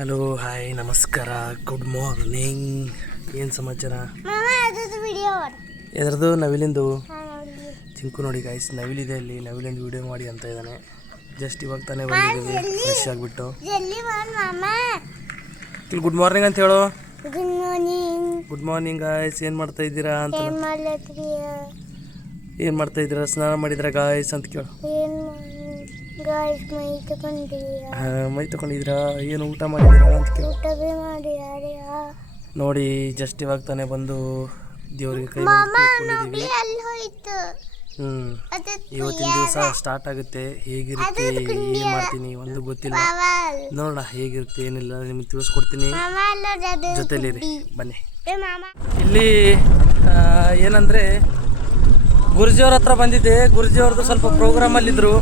Hello hi ನಮಸ್ಕಾರ good morning. ಏನು ಸಮಾಚಾರ? ಎದ್ರದ್ದು ನವಿಲಿಂದು ಚಿಂಕು ನೋಡಿ ಗಾಯ್ಸ್, ನವಿಲಿದೆ ಅಲ್ಲಿ. ನವಿಲಿಂದು ವಿಡಿಯೋ ಮಾಡಿ ಅಂತ ಇದ್ದಾನೆ. ಜಸ್ಟ್ ಇವಾಗ ತಾನೇ ಬಂದಿದ್ದೀವಿ ಫ್ರೆಶ್ ಆಗಿಬಿಟ್ಟು. ಇಲ್ಲಿ ಗುಡ್ ಮಾರ್ನಿಂಗ್ ಅಂತ ಹೇಳು. Good morning guys. ಏನು ಮಾಡ್ತಾ ಇದ್ದೀರಾ ಅಂತ. ಏನು ಮಾಡ್ತಾ ಇದ್ದೀರಾ? ಸ್ನಾನ ಮಾಡಿದ್ರಾ ಗಾಯ್ಸ್ ಅಂತ ಕೇಳು. ಮೈ ತಗೊಂಡಿದ್ದೀರಾ? ಏನು ಊಟ ಮಾಡಿದ್ದೀರಾ ಅಂತ ಕೇಳು. ನೋಡಿ ಜಸ್ಟ್ ಇವಾಗ ತಾನೇ ಬಂದು ದೇವರಿಗೆ ಕೈ ಮುಗಿದಿದ್ದೀವಿ. ಇವತ್ತಿನ ದಿವಸ ಸ್ಟಾರ್ಟ್ ಆಗುತ್ತೆ. ಹೇಗಿರುತ್ತೆ, ಏನು ಮಾಡ್ತೀನಿ ಒಂದು ಗೊತ್ತಿಲ್ಲ. ನೋಡೋಣ ಹೇಗಿರುತ್ತೆ ಏನಿಲ್ಲ ನಿಮಗೆ ತಿಳಿಸ್ಕೊಡ್ತೀನಿ. ಜೊತೆಲಿರಿ ಬನ್ನಿ. ಇಲ್ಲಿ ಏನಂದರೆ ಗುರುಜಿಯವ್ರ ಹತ್ರ ಬಂದಿದ್ದೆ. ಗುರುಜಿಯವ್ರದ್ದು ಸ್ವಲ್ಪ ಪ್ರೋಗ್ರಾಮಲ್ಲಿದ್ದರು.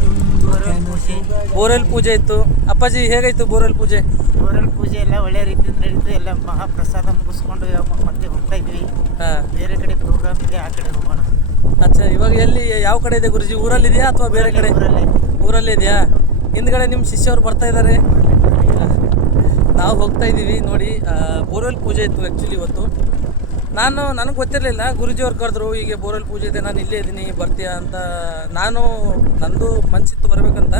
ಬೋರೆಲ್ ಪೂಜೆ ಇತ್ತು. ಅಪ್ಪಾಜಿ ಹೇಗಾಯ್ತು ಬೋರೆಲ್ ಪೂಜೆ? ಬೋರೆಲ್ ಪೂಜೆ ಎಲ್ಲ ಒಳ್ಳೆ ರೀತಿಯಿಂದ ನಡೀತು. ಎಲ್ಲ ಮಹಾಪ್ರಸಾದ ಮುಗಿಸ್ಕೊಂಡು ಮತ್ತೆ ಹೋಗ್ತಾ ಇದ್ವಿ. ಬೇರೆ ಕಡೆ ಪ್ರೋಗ್ರಾಮ್ ಇದೆ, ಆ ಕಡೆ ಹೋಗೋಣ. ಅಚ್ಚಾ, ಇವಾಗ ಎಲ್ಲಿ ಯಾವ ಕಡೆ ಇದೆ ಗುರುಜಿ? ಊರಲ್ಲಿದೆಯಾ ಅಥವಾ ಬೇರೆ ಕಡೆ? ಊರಲ್ಲೇ ಇದೆಯಾ? ಹಿಂದ್ಗಡೆ ನಿಮ್ಮ ಶಿಷ್ಯವ್ರು ಬರ್ತಾ ಇದ್ದಾರೆ. ನಾವು ಹೋಗ್ತಾ ಇದ್ದೀವಿ. ನೋಡಿ ಬೋರೆಲ್ ಪೂಜೆ ಇತ್ತು ಆ್ಯಕ್ಚುಲಿ ಇವತ್ತು. ನನಗೆ ಗೊತ್ತಿರಲಿಲ್ಲ. ಗುರುಜಿಯವ್ರು ಕರೆದ್ರು, ಹೀಗೆ ಬೋರೆಲ್ ಪೂಜೆ ಇದೆ, ನಾನು ಇಲ್ಲೇ ಇದ್ದೀನಿ ಬರ್ತೀಯಾ ಅಂತ. ನಂದು ಮನಸ್ಸಿತ್ತು ಬರಬೇಕಂತ.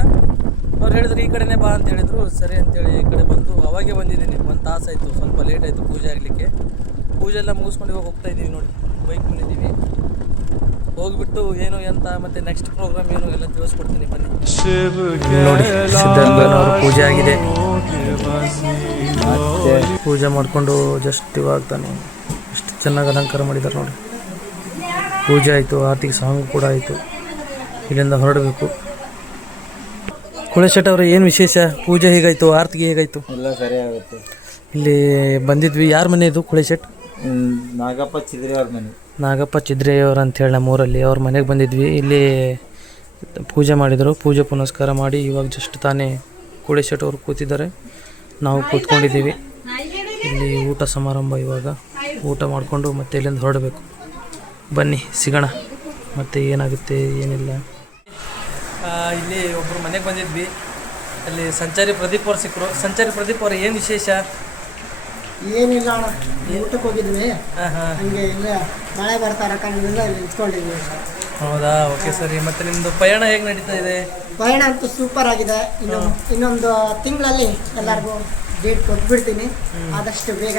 ಅವ್ರು ಹೇಳಿದ್ರು ಈ ಕಡೆನೇ ಬಾ ಅಂತ ಹೇಳಿದರು. ಸರಿ ಅಂತೇಳಿ ಈ ಕಡೆ ಬಂದು ಅವಾಗೇ ಬಂದಿದ್ದೀನಿ. 1 ತಾಸು ಆಯಿತು, ಸ್ವಲ್ಪ ಲೇಟ್ ಆಯಿತು ಪೂಜೆ ಆಗಲಿಕ್ಕೆ. ಪೂಜೆ ಎಲ್ಲ ಮುಗಿಸ್ಕೊಂಡು ಇವಾಗ ಹೋಗ್ತಾ ಇದ್ದೀವಿ. ನೋಡಿ ಬೈಕ್ ಬಂದಿದ್ದೀವಿ. ಹೋಗಿಬಿಟ್ಟು ಏನು ಎಂತ ಮತ್ತು ನೆಕ್ಸ್ಟ್ ಪ್ರೋಗ್ರಾಮ್ ಏನು ಎಲ್ಲ ತಿಳಿಸ್ಕೊಡ್ತೀನಿ ಬನ್ನಿ. ನೋಡಿ ಸಿದ್ಧಗಂಗನವ್ರ ಪೂಜೆ ಆಗಿದೆ. ಮತ್ತೆ ಪೂಜೆ ಮಾಡಿಕೊಂಡು ಜಸ್ಟ್ ಇವಾಗ ತಾನೆ ಎಷ್ಟು ಚೆನ್ನಾಗಿ ಅಲಂಕಾರ ಮಾಡಿದ್ದಾರೆ ನೋಡಿ. ಪೂಜೆ ಆಯಿತು, ಆರತಿಗೆ ಸಾಂಗ್ ಕೂಡ ಆಯಿತು. ಇಲ್ಲಿಂದ ಹೊರಡಬೇಕು. ಕುಳಶೆಟ್ ಅವರು ಏನು ವಿಶೇಷ? ಪೂಜೆ ಹೇಗಾಯಿತು, ಆರತಿಗೆ ಹೇಗಾಯಿತು? ಎಲ್ಲ ಸರಿ ಆಗುತ್ತೆ. ಇಲ್ಲಿ ಬಂದಿದ್ವಿ. ಯಾರ ಮನೆ ಇದು? ಕುಳಶೆಟ್ ನಾಗಪ್ಪ ಚಿದ್ರೆ ಅವ್ರ ಮನೆ. ನಾಗಪ್ಪ ಚಿದ್ರೆಯವ್ರು ಅಂಥೇಳಿ ನಮ್ಮೂರಲ್ಲಿ ಅವ್ರ ಮನೆಗೆ ಬಂದಿದ್ವಿ. ಇಲ್ಲಿ ಪೂಜೆ ಮಾಡಿದರು. ಪೂಜೆ ಪುನಸ್ಕಾರ ಮಾಡಿ ಇವಾಗ ಜಸ್ಟ್ ತಾನೇ ಕುಳಶೆಟ್ ಅವರು ಕೂತಿದ್ದಾರೆ, ನಾವು ಕೂತ್ಕೊಂಡಿದ್ದೀವಿ. ಇಲ್ಲಿ ಊಟ ಸಮಾರಂಭ. ಇವಾಗ ಊಟ ಮಾಡಿಕೊಂಡು ಮತ್ತೆ ಇಲ್ಲಿಂದ ಹೊರಡಬೇಕು. ಬನ್ನಿ ಸಿಗೋಣ ಮತ್ತೆ ಏನಾಗುತ್ತೆ ಏನಿಲ್ಲ. ಇಲ್ಲಿ ಒಬ್ಬರು ಮನೆಗೆ ಬಂದಿದ್ವಿ. ಅಲ್ಲಿ ಸಂಚಾರಿ ಪ್ರದೀಪ್ ಅವ್ರು ಸಿಕ್ಕರು. ಸಂಚಾರಿ ಪ್ರದೀಪ್ ಅವ್ರು ಏನು ವಿಶೇಷ? ಏನಿಲ್ಲ ಅಣ್ಣ, ಊಟಕ್ಕೆ ಹೋಗಿದ್ವಿ. ಹಂಗೆ ಹಿಂಗೆ ಮಳೆ ಬರ್ತಾರ ಕಣ್ಣಿಂದ ನಿಂತ್ಕೊಂಡಿದ್ವಿ. ಹೌದಾ, ಓಕೆ ಸರಿ. ಮತ್ತೆ ನಿಮ್ಮದು ಪಯಣ ಹೇಗೆ ನಡೀತಾ ಇದೆ? ಪಯಣ ಅಂತೂ ಸೂಪರ್ ಆಗಿದೆ. ಇನ್ನೊಂದು ತಿಂಗಳಲ್ಲಿ ಎಲ್ಲರಿಗೂ ಡೇಟ್ ಕೊಟ್ಬಿಡ್ತೀನಿ ಆದಷ್ಟು ಬೇಗ.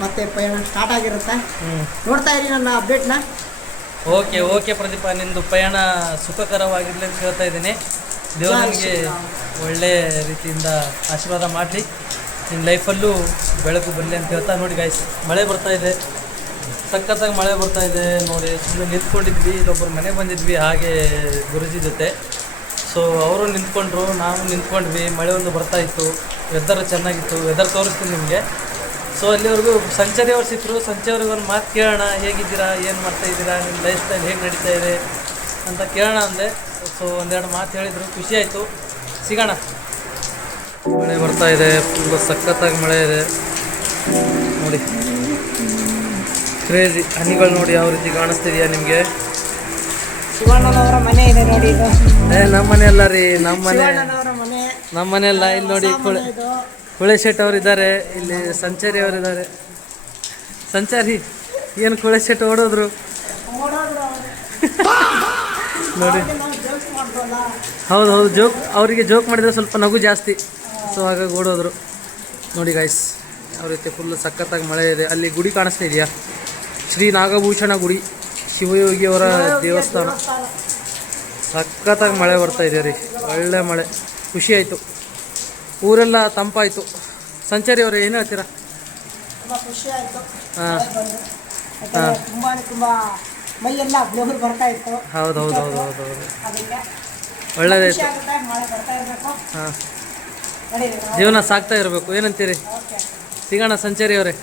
ಮತ್ತೆ ಪಯಣ ಸ್ಟಾರ್ಟ್ ಆಗಿರುತ್ತೆ. ನೋಡ್ತಾ ಇರಿ ನನ್ನ ಅಪ್ಡೇಟ್ನ. ಓಕೆ ಪ್ರದೀಪ, ನಿಮ್ಮದು ಪಯಣ ಸುಖಕರವಾಗಿರಲಿ ಅಂತ ಹೇಳ್ತಾ ಇದ್ದೀನಿ. ದೇವರು ನನಗೆ ಒಳ್ಳೆ ರೀತಿಯಿಂದ ಆಶೀರ್ವಾದ ಮಾಡಲಿ. ನಿಮ್ಮ ಲೈಫಲ್ಲೂ ಬೆಳಕು ಬರಲಿ ಅಂತ ಹೇಳ್ತಾ. ನೋಡಿ ಗಾಯ್ಸ್, ಮಳೆ ಬರ್ತಾ ಇದೆ, ಸಖತ್ತಾಗಿ ಮಳೆ ಬರ್ತಾ ಇದೆ. ನೋಡಿ ಸುಮ್ಮನೆ ನಿಂತ್ಕೊಂಡಿದ್ವಿ. ಇಲ್ಲೊಬ್ಬರು ಮನೆಗೆ ಬಂದಿದ್ವಿ ಹಾಗೆ ಗುರುಜಿ ಜೊತೆ. ಸೊ ಅವರು ನಿಂತ್ಕೊಂಡ್ರು, ನಾವು ನಿಂತ್ಕೊಂಡ್ವಿ. ಮಳೆ ಒಂದು ಬರ್ತಾ ಇತ್ತು, ವೆದರ್ ಚೆನ್ನಾಗಿತ್ತು. ವೆದರ್ ತೋರಿಸ್ತೀನಿ ನಿಮಗೆ. ಸೊ ಅಲ್ಲಿವರೆಗೂ ಸಂಚಾರಿ ಅವ್ರು ಸಿಕ್ಕರು. ಸಂಚಾರಿಗೆ ಒಂದು ಮಾತು ಕೇಳೋಣ, ಹೇಗಿದ್ದೀರಾ, ಏನು ಮಾಡ್ತಾ ಇದ್ದೀರಾ, ನಿಮ್ಮ ಲೈಫ್ ಸ್ಟೈಲ್ ಹೇಗೆ ನಡೀತಾ ಇದೆ ಅಂತ ಕೇಳೋಣ ಅಂದೆ. ಸೊ ಒಂದೆರಡು ಮಾತು ಹೇಳಿದರು, ಖುಷಿ ಆಯಿತು. ಸಿಗೋಣ. ಮಳೆ ಬರ್ತಾ ಇದೆ, ಫುಲ್ ಸಖತ್ತಾಗಿ ಮಳೆ ಇದೆ ನೋಡಿ. ಕ್ರೇಜಿ ಹನಿಗಳು ನೋಡಿ ಯಾವ ರೀತಿ ಕಾಣಿಸ್ತಿದೆಯಾ ನಿಮಗೆ? ಶಿವಣ್ಣನವರ ಮನೆ ಇದೆ ನೋಡಿ ಇದು. ನಮ್ಮ ಮನೆ ಅಲ್ಲ ರೀ, ನಮ್ಮ ಮನೆ ಅಲ್ಲ. ಇಲ್ಲಿ ನೋಡಿ ಕುಳಶೆಟ್ ಅವರು ಇದ್ದಾರೆ, ಇಲ್ಲಿ ಸಂಚಾರಿ ಅವರು ಇದ್ದಾರೆ. ಸಂಚಾರಿ ಏನು ಕುಳಶೆಟ್ ಓಡೋದ್ರು ನೋಡಿ. ಹೌದು ಜೋಕ್, ಅವರಿಗೆ ಜೋಕ್ ಮಾಡಿದರೆ ಸ್ವಲ್ಪ ನಗು ಜಾಸ್ತಿ. ಸೊ ಹಾಗಾಗಿ ಓಡೋದ್ರು ನೋಡಿ ಗಾಯ್ಸ್. ಯಾವ ರೀತಿ ಫುಲ್ ಸಖತ್ತಾಗಿ ಮಳೆ ಇದೆ. ಅಲ್ಲಿ ಗುಡಿ ಕಾಣಿಸ್ತಾ ಇದೆಯಾ? ಶ್ರೀ ನಾಗಭೂಷಣ ಗುಡಿ, ಶಿವಯೋಗಿಯವರ ದೇವಸ್ಥಾನ. ಸಖತ್ತಾಗಿ ಮಳೆ ಬರ್ತಾ ಇದೆ ರೀ, ಒಳ್ಳೆ ಮಳೆ. ಖುಷಿ ಆಯಿತು, ಊರೆಲ್ಲ ತಂಪಾಯಿತು. ಸಂಚಾರಿ ಅವರು ಏನು ಹೇಳ್ತೀರಾ? ಖುಷಿ ಆಯಿತು. ಹೌದು ಒಳ್ಳೆದಾಯ್ತು. ಹಾಂ, ಜೀವನ ಸಾಕ್ತಾ ಇರಬೇಕು. ಏನಂತೀರಿ? ಸಿಗೋಣ ಸಂಚಾರಿ ಅವರೇ.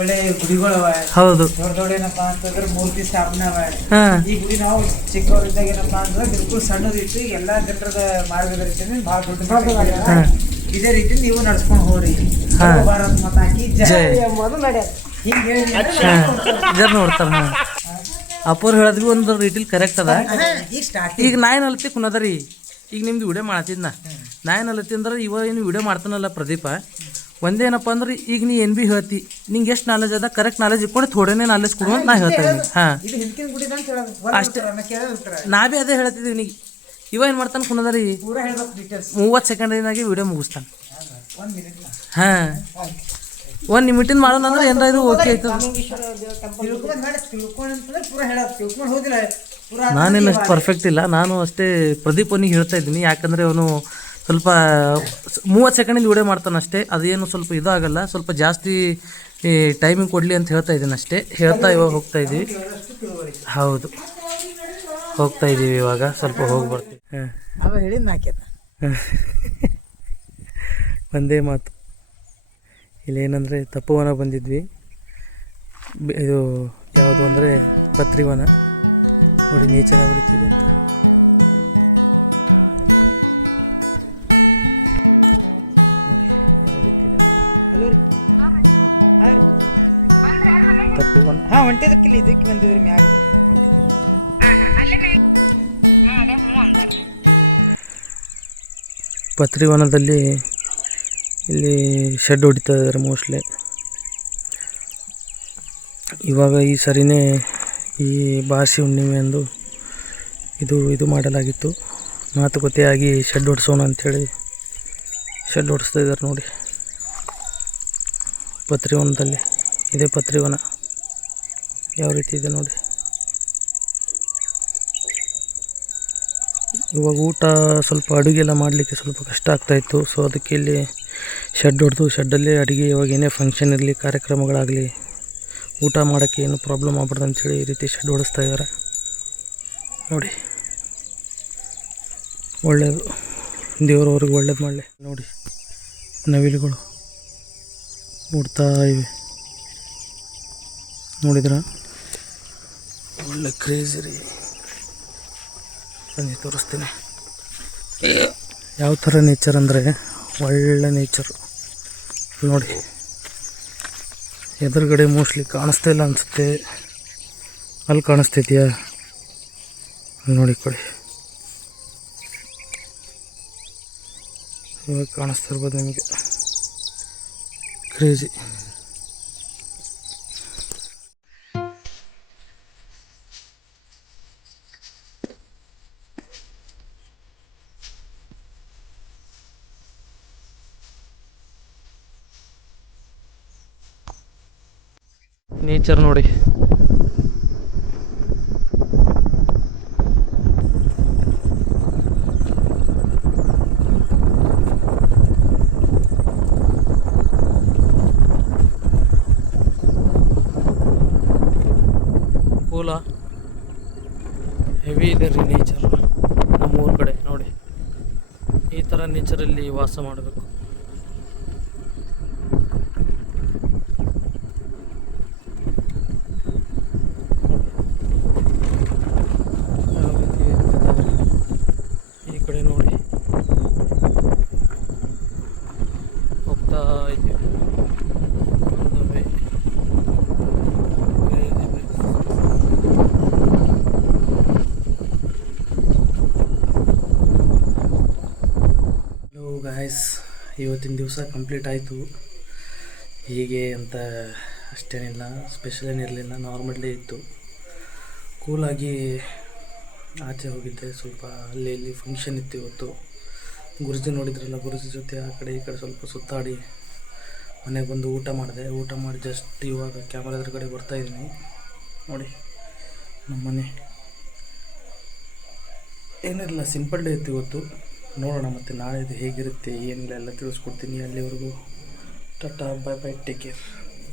ಒಳ್ಳೆ ಗುಡಿಗಳು ಹೌದು. ದೊಡ್ಡ ಏನಪ್ಪಾ ಅಂತಂದ್ರೆ ಮೂರ್ತಿ ಸ್ಥಾಪನೆ ಅವ. ಈ ಗುಡಿ ನಾವು ಚಿಕ್ಕವರಿದ್ದಾಗ ಏನಪ್ಪಾ ಅಂದ್ರೆ ಬಿಲ್ಕುಲ್ ಸಣ್ಣದಿತ್ತು. ಎಲ್ಲಾ ಜನರದ ಮಾರ್ಗದರ್ಶನ ಭಾಳ ದೊಡ್ಡ. ಇದೇ ರೀತಿ ನೀವು ನಡ್ಸ್ಕೊಂಡು ಹೋಗ್ರಿ. ಭಾರತ್ ಮಾತಾ ಕಿ ಜೈ ಎಂಬುದು ನಡೆಯೋದು. ಹಿಂಗೆ ಜರ್ ನೋಡ್ತಾರೆ. ಅಪ್ಪವ್ರು ಹೇಳೋದು ಒಂದು ರೀತಿಲಿ ಕರೆಕ್ಟ್ ಅದ. ಈಗ 9 ಅಲ್ತಿ ಕುನದ ರೀ. ಈಗ ನಿಮ್ದು ವಿಡಿಯೋ ಮಾಡ್ತಿದ್ನ ನಾ ಏನಲ್ಲತ್ತಿ ಅಂದ್ರೆ ಇವಾಗ ಏನು ವಿಡಿಯೋ ಮಾಡ್ತಾನಲ್ಲ ಪ್ರದೀಪ ಒಂದೇನಪ್ಪ ಅಂದ್ರೆ ಈಗ ನೀ ಏನು ಭೀ ಹೇಳ್ತಿ ನಿಂಗೆ ಎಷ್ಟು ನಾಲೆಜ್ ಅದ ಕರೆಕ್ಟ್ ನಾಲೆಜ್ ಇಟ್ಕೊಂಡು ಥೋಡೇನೇ ನಾಲೆಜ್ ಕೊಡು ಅಂತ ನಾ ಹೇಳ್ತಾ ಇದ್ದೀನಿ. ಹಾಂ ಇದು ಹಿಂದಿನ ಗುಡಿದ ಅಂತ ಹೇಳೋದು ಅಷ್ಟೇ. ಕೇಳಿರ್ತಾರೆ ನಾ ಭೀ ಅದೇ ಹೇಳ್ತಿದ್ದೀವಿ ನೀ ಇವ ಏನು ಮಾಡ್ತಾನೆ ಕುನದ ರೀ ಪೂರ ಹೇಳ್ಬೇಕು ಡೀಟೇಲ್ಸ್. 30 ಸೆಕೆಂಡಿನಾಗೆ ವಿಡಿಯೋ ಮುಗಿಸ್ತಾನೆ. 1 ಮಿನಿಟ್ ಹಾಂ 1 ನಿಮಿಟಿಂದ ಮಾಡೋಣ ಅಂದ್ರೆ ಏನಾರ ಇದು ಓಕೆ ಆಯ್ತು. ತಿಳ್ಕೊಂಡು ಬೇಡ ತಿಳ್ಕೊಂಡ್ರೆ ಪೂರ ಹೇಳೋದು ತಿಳ್ಕೊಂಡು ಹೋದಿಲ್ಲ ಪೂರ ನಾನೇನು ಅಷ್ಟು ಪರ್ಫೆಕ್ಟ್ ಇಲ್ಲ. ನಾನು ಅಷ್ಟೇ ಪ್ರದೀಪನಿಗೆ ಹೇಳ್ತಾ ಇದ್ದೀನಿ ಯಾಕಂದರೆ ಅವನು ಸ್ವಲ್ಪ 30 ಸೆಕೆಂಡಿಂದ ವಿಡಿಯೋ ಮಾಡ್ತಾನೆ ಅಷ್ಟೇ. ಅದೇನು ಸ್ವಲ್ಪ ಇದಾಗಲ್ಲ, ಸ್ವಲ್ಪ ಜಾಸ್ತಿ ಟೈಮಿಂಗ್ ಕೊಡಲಿ ಅಂತ ಹೇಳ್ತಾ ಇದ್ದೀನಿ ಅಷ್ಟೇ. ಹೇಳ್ತಾ ಇವಾಗ ಹೋಗ್ತಾ ಇದ್ದೀವಿ. ಹೌದು ಹೋಗ್ತಾ ಇದ್ದೀವಿ ಇವಾಗ ಸ್ವಲ್ಪ ಹೋಗಿ ಬರ್ತೀವಿ. ಹಾಂ ಅವ ಹೇಳಿದ್ ನಾಕ್ಯದ ಒಂದೇ ಮಾತು. ಇಲ್ಲೇನಂದರೆ ತಪೋವನ ಬಂದಿದ್ವಿ. ಇದು ಯಾವುದು ಅಂದರೆ ಪತ್ರಿವನ. ನೋಡಿ ನೇಚರ್ ಯಾವ ರೀತಿ ಇದೆ ಅಂತ. ನೋಡಿ ಯಾವ ರೀತಿ ಇದೆ ಹಲೋ ರೀ ಹಾಂ ರೀ ತಪೋವನ. ಹಾಂ ಹೊಂಟಿದಕ್ಕಿಲ್ಲ ಇದಕ್ಕೆ ಬಂದಿದ್ರಿ ಮ್ಯಾಗ ಪತ್ರಿವನದಲ್ಲಿ ಇಲ್ಲಿ ಶೆಡ್ ಹೊಡಿತಾ ಇದ್ದಾರೆ ಮೋಸ್ಟ್ಲಿ. ಇವಾಗ ಈ ಸರಿನೇ ಈ ಬಾಸಿ ಹುಣ್ಣಿಮೆ ಎಂದು ಇದು ಮಾಡಲಾಗಿತ್ತು. ಮಾತುಕತೆಯಾಗಿ ಶೆಡ್ ಹೊಡ್ಸೋಣ ಅಂಥೇಳಿ ಶೆಡ್ ಹೊಡಿಸ್ತಾ ಇದ್ದಾರೆ ನೋಡಿ ಪತ್ರಿವನದಲ್ಲಿ. ಇದೇ ಪತ್ರಿವನ ಯಾವ ರೀತಿ ಇದೆ ನೋಡಿ. ಇವಾಗ ಊಟ ಸ್ವಲ್ಪ ಅಡುಗೆಲ್ಲ ಮಾಡಲಿಕ್ಕೆ ಸ್ವಲ್ಪ ಕಷ್ಟ ಆಗ್ತಾಯಿತ್ತು. ಸೊ ಅದಕ್ಕೆ ಇಲ್ಲಿ ಶೆಡ್ ಹೊಡೆದು ಶೆಡ್ಡಲ್ಲೇ ಅಡುಗೆ ಇವಾಗ ಏನೇ ಫಂಕ್ಷನ್ ಇರಲಿ ಕಾರ್ಯಕ್ರಮಗಳಾಗಲಿ ಊಟ ಮಾಡೋಕ್ಕೆ ಏನು ಪ್ರಾಬ್ಲಮ್ ಆಗ್ಬಾರ್ದು ಅಂಥೇಳಿ ಈ ರೀತಿ ಶೆಡ್ ಹೊಡಿಸ್ತಾ ಇದ್ದಾರೆ ನೋಡಿ. ಒಳ್ಳೆಯದು, ದೇವರವ್ರಿಗೆ ಒಳ್ಳೇದು ಮಾಡಲಿ. ನೋಡಿ ನವಿಲುಗಳು ಓಡ್ತಾ ಇವೆ ನೋಡಿದ್ರ, ಒಳ್ಳೆ ಕ್ರೇಜಿ ರೀ. ಬನ್ನಿ ತೋರಿಸ್ತೀನಿ ಯಾವ ಥರ ನೇಚರ್ ಅಂದರೆ ಒಳ್ಳೆ ನೇಚರು ನೋಡಿ. ಎದುರುಗಡೆ ಮೋಸ್ಟ್ಲಿ ಕಾಣಿಸ್ತಾ ಇಲ್ಲ ಅನಿಸುತ್ತೆ. ಅಲ್ಲಿ ಕಾಣಿಸ್ತಿದ್ಯಾ ನೋಡಿ ಕೊಡಿ, ಇವಾಗ ಕಾಣಿಸ್ತಾ ಇರ್ಬೋದು ನಿಮಗೆ. ಕ್ರೇಜಿ. ನೇಚರ್ ನೋಡಿ. ಫುಲ್ಲ ಹೆವಿ ಇದೆ ರೀ ನೇಚರ್. ನಮ್ಮೂರ ಕಡೆ ನೋಡಿ ಈ ಥರ ನೇಚರಲ್ಲಿ ವಾಸ ಮಾಡಬೇಕು. ಈ ಕಡೆ ನೋಡಿ ಹೋಗ್ತಾ ಇದ್ದೀವಿ. ಹಲೋ ಗಾಯ್ಸ್, ಇವತ್ತಿನ ದಿವಸ ಕಂಪ್ಲೀಟ್ ಆಯಿತು. ಹೀಗೆ ಅಂತ ಅಷ್ಟೇನಿಲ್ಲ, ಸ್ಪೆಷಲ್ ಏನಿರಲಿಲ್ಲ, ನಾರ್ಮಲ್ಲೇ ಇತ್ತು. ಕೂಲಾಗಿ ಆಚೆ ಹೋಗಿದ್ದೆ, ಸ್ವಲ್ಪ ಅಲ್ಲಿ ಇಲ್ಲಿ ಫಂಕ್ಷನ್ ಇತ್ತು ಇವತ್ತು. ಗುರುಜಿ ನೋಡಿದ್ರಲ್ಲ, ಗುರುಜಿ ಜೊತೆ ಆ ಕಡೆ ಈ ಕಡೆ ಸ್ವಲ್ಪ ಸುತ್ತಾಡಿ ಮನೆಗೆ ಬಂದು ಊಟ ಮಾಡಿದೆ. ಊಟ ಮಾಡಿ ಜಸ್ಟ್ ಇವಾಗ ಕ್ಯಾಮ್ರಾ ಎದುರುಗಡೆ ಬರ್ತಾಯಿದ್ದೀನಿ ನೋಡಿ ನಮ್ಮ ಮನೆ. ಏನಿರಲಿಲ್ಲ, ಸಿಂಪಲ್ ಡೇ ಇತ್ತು ಇವತ್ತು. ನೋಡೋಣ ಮತ್ತು ನಾಳೆ ಇದು ಹೇಗಿರುತ್ತೆ ಏನಿಲ್ಲ ಎಲ್ಲ ತಿಳಿಸ್ಕೊಡ್ತೀನಿ. ಅಲ್ಲಿವರೆಗೂ Tata, bye bye, take care.